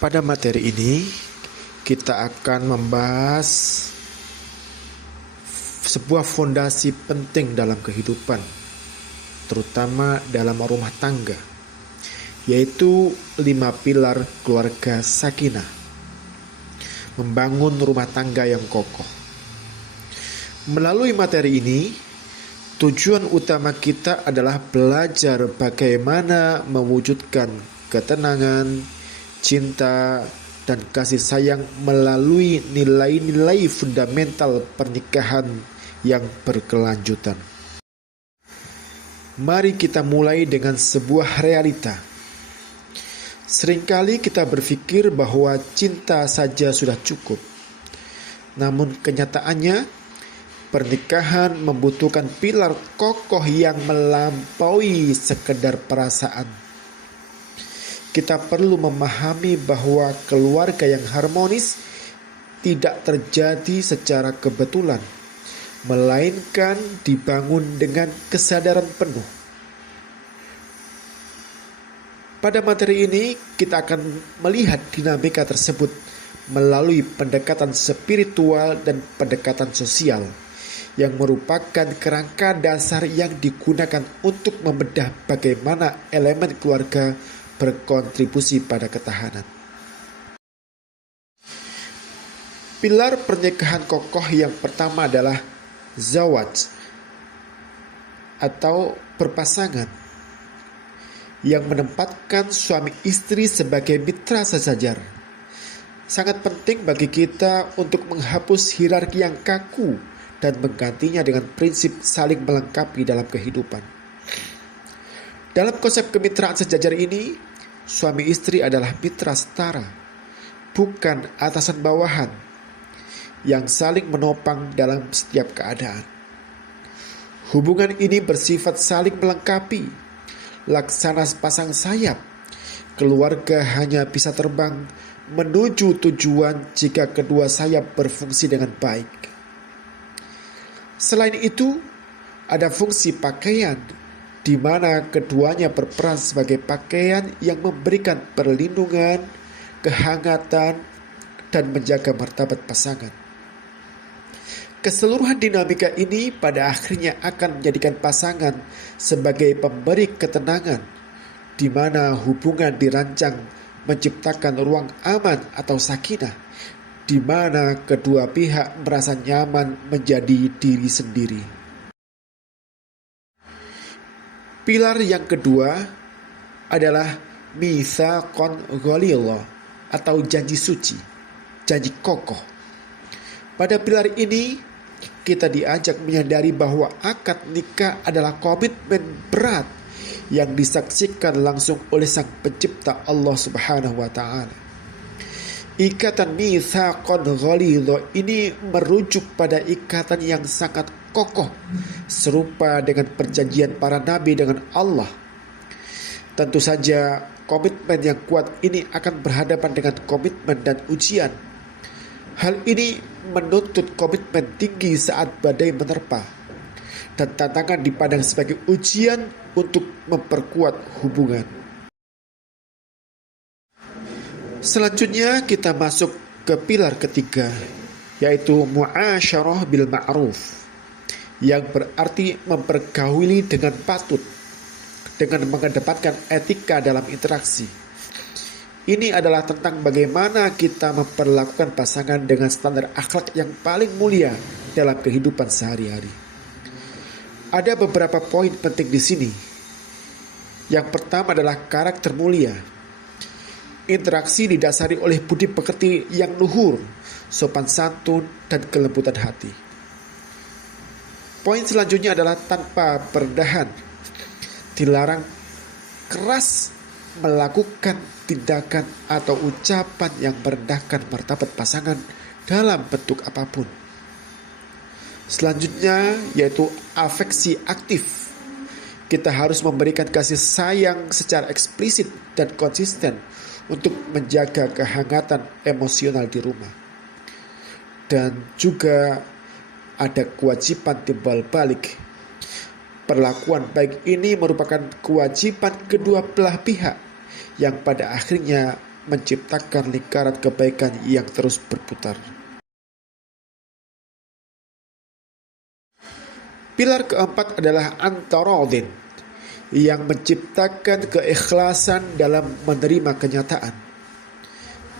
Pada materi ini, kita akan membahas sebuah fondasi penting dalam kehidupan, terutama dalam rumah tangga, yaitu 5 pilar keluarga sakinah. Membangun rumah tangga yang kokoh. Melalui materi ini, tujuan utama kita adalah belajar bagaimana mewujudkan ketenangan, cinta, dan kasih sayang melalui nilai-nilai fundamental pernikahan yang berkelanjutan. Mari kita mulai dengan sebuah realita. Seringkali kita berpikir bahwa cinta saja sudah cukup. Namun kenyataannya, pernikahan membutuhkan pilar kokoh yang melampaui sekedar perasaan. Kita perlu memahami bahwa keluarga yang harmonis tidak terjadi secara kebetulan, melainkan dibangun dengan kesadaran penuh. Pada materi ini, kita akan melihat dinamika tersebut melalui pendekatan spiritual dan pendekatan sosial, yang merupakan kerangka dasar yang digunakan untuk membedah bagaimana elemen keluarga berkontribusi pada ketahanan. Pilar pernikahan kokoh yang pertama adalah zawaj atau berpasangan, yang menempatkan suami istri sebagai mitra sejajar. Sangat penting bagi kita untuk menghapus hierarki yang kaku dan menggantinya dengan prinsip saling melengkapi dalam kehidupan. Dalam konsep kemitraan sejajar ini, suami istri adalah mitra setara, bukan atasan bawahan, yang saling menopang dalam setiap keadaan. Hubungan ini bersifat saling melengkapi, laksana sepasang sayap. Keluarga hanya bisa terbang menuju tujuan jika kedua sayap berfungsi dengan baik. Selain itu, ada fungsi pakaian, di mana keduanya berperan sebagai pakaian yang memberikan perlindungan, kehangatan, dan menjaga martabat pasangan. Keseluruhan dinamika ini pada akhirnya akan menjadikan pasangan sebagai pemberi ketenangan, di mana hubungan dirancang menciptakan ruang aman atau sakinah, di mana kedua pihak merasa nyaman menjadi diri sendiri. Pilar yang kedua adalah mitsaqan ghalidha atau janji suci, janji kokoh. Pada pilar ini, kita diajak menyadari bahwa akad nikah adalah komitmen berat yang disaksikan langsung oleh Sang Pencipta Allah Subhanahu wa taala. Ikatan mitsaqan ghalidha ini merujuk pada ikatan yang sangat kokoh, serupa dengan perjanjian para nabi dengan Allah. Tentu saja komitmen yang kuat ini akan berhadapan dengan komitmen dan ujian. Hal ini menuntut komitmen tinggi saat badai menerpa, dan tantangan dipandang sebagai ujian untuk memperkuat hubungan. Selanjutnya kita masuk ke pilar ketiga, yaitu muasyarah bil ma'ruf, yang berarti mempergauli dengan patut, dengan mengedepankan etika dalam interaksi. Ini adalah tentang bagaimana kita memperlakukan pasangan dengan standar akhlak yang paling mulia dalam kehidupan sehari-hari. Ada beberapa poin penting di sini. Yang pertama adalah karakter mulia. Interaksi didasari oleh budi pekerti yang luhur, sopan santun, dan kelembutan hati. Poin selanjutnya adalah tanpa perendahan. Dilarang keras melakukan tindakan atau ucapan yang merendahkan martabat pasangan dalam bentuk apapun. Selanjutnya yaitu afeksi aktif. Kita harus memberikan kasih sayang secara eksplisit dan konsisten untuk menjaga kehangatan emosional di rumah. Dan juga ada kewajiban timbal balik. Perlakuan baik ini merupakan kewajiban kedua belah pihak yang pada akhirnya menciptakan lingkaran kebaikan yang terus berputar. Pilar keempat adalah antarodin, yang menciptakan keikhlasan dalam menerima kenyataan.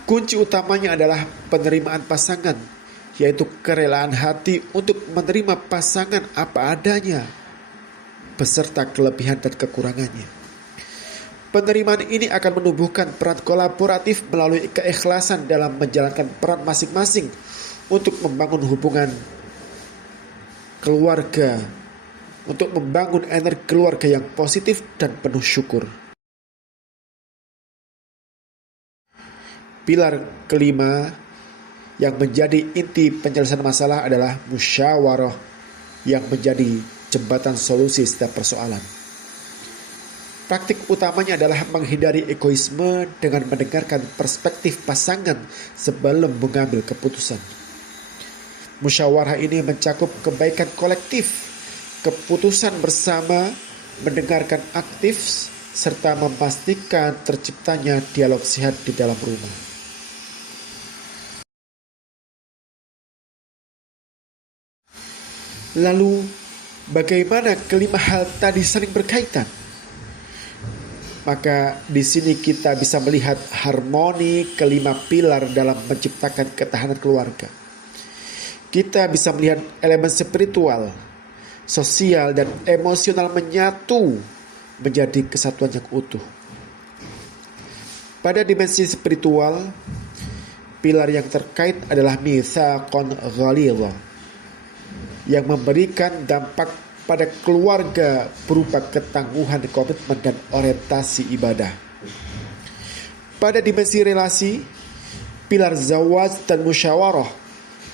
Kunci utamanya adalah penerimaan pasangan, yaitu kerelaan hati untuk menerima pasangan apa adanya, beserta kelebihan dan kekurangannya. Penerimaan ini akan menumbuhkan peran kolaboratif melalui keikhlasan dalam menjalankan peran masing-masing untuk membangun hubungan keluarga, untuk membangun energi keluarga yang positif dan penuh syukur. Pilar kelima yang menjadi inti penyelesaian masalah adalah musyawarah, yang menjadi jembatan solusi setiap persoalan. Praktik utamanya adalah menghindari egoisme dengan mendengarkan perspektif pasangan sebelum mengambil keputusan. Musyawarah ini mencakup kebaikan kolektif, keputusan bersama, mendengarkan aktif, serta memastikan terciptanya dialog sehat di dalam rumah. Lalu, bagaimana kelima hal tadi saling berkaitan? Maka di sini kita bisa melihat harmoni kelima pilar dalam menciptakan ketahanan keluarga. Kita bisa melihat elemen spiritual, sosial, dan emosional menyatu menjadi kesatuan yang utuh. Pada dimensi spiritual, pilar yang terkait adalah mitsaqun ghalidh, yang memberikan dampak pada keluarga berupa ketangguhan, komitmen, dan orientasi ibadah. Pada dimensi relasi, pilar zawaj dan musyawarah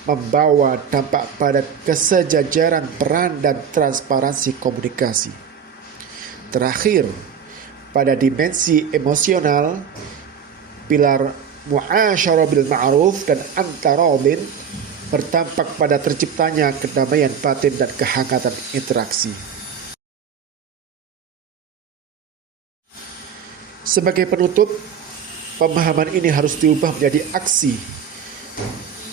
membawa dampak pada kesejajaran peran dan transparansi komunikasi. Terakhir, pada dimensi emosional, pilar mu'asyarah bil ma'ruf dan antarodin berdampak pada terciptanya kedamaian batin dan kehangatan interaksi. Sebagai penutup, pemahaman ini harus diubah menjadi aksi.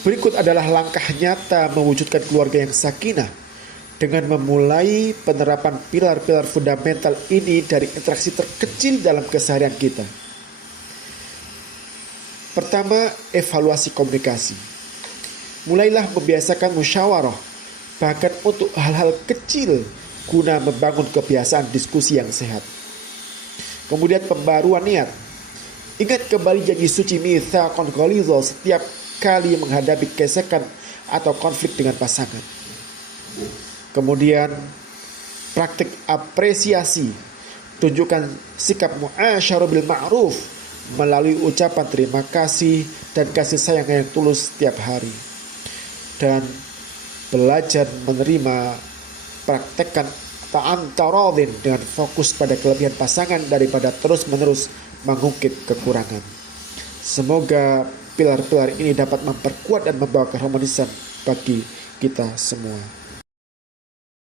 Berikut adalah langkah nyata mewujudkan keluarga yang sakinah dengan memulai penerapan pilar-pilar fundamental ini dari interaksi terkecil dalam keseharian kita. Pertama, evaluasi komunikasi. Mulailah membiasakan musyawarah, bahkan untuk hal-hal kecil, guna membangun kebiasaan diskusi yang sehat. Kemudian pembaruan niat. Ingat kembali janji suci mitsaqun ghalidh setiap kali menghadapi gesekan atau konflik dengan pasangan. Kemudian praktik apresiasi. Tunjukkan sikap mu'asyarah bil ma'ruf melalui ucapan terima kasih dan kasih sayang yang tulus setiap hari. Dan belajar menerima, praktekkan ta'antarodin dengan fokus pada kelebihan pasangan daripada terus-menerus mengungkit kekurangan. Semoga pilar-pilar ini dapat memperkuat dan membawa keharmonisan bagi kita semua.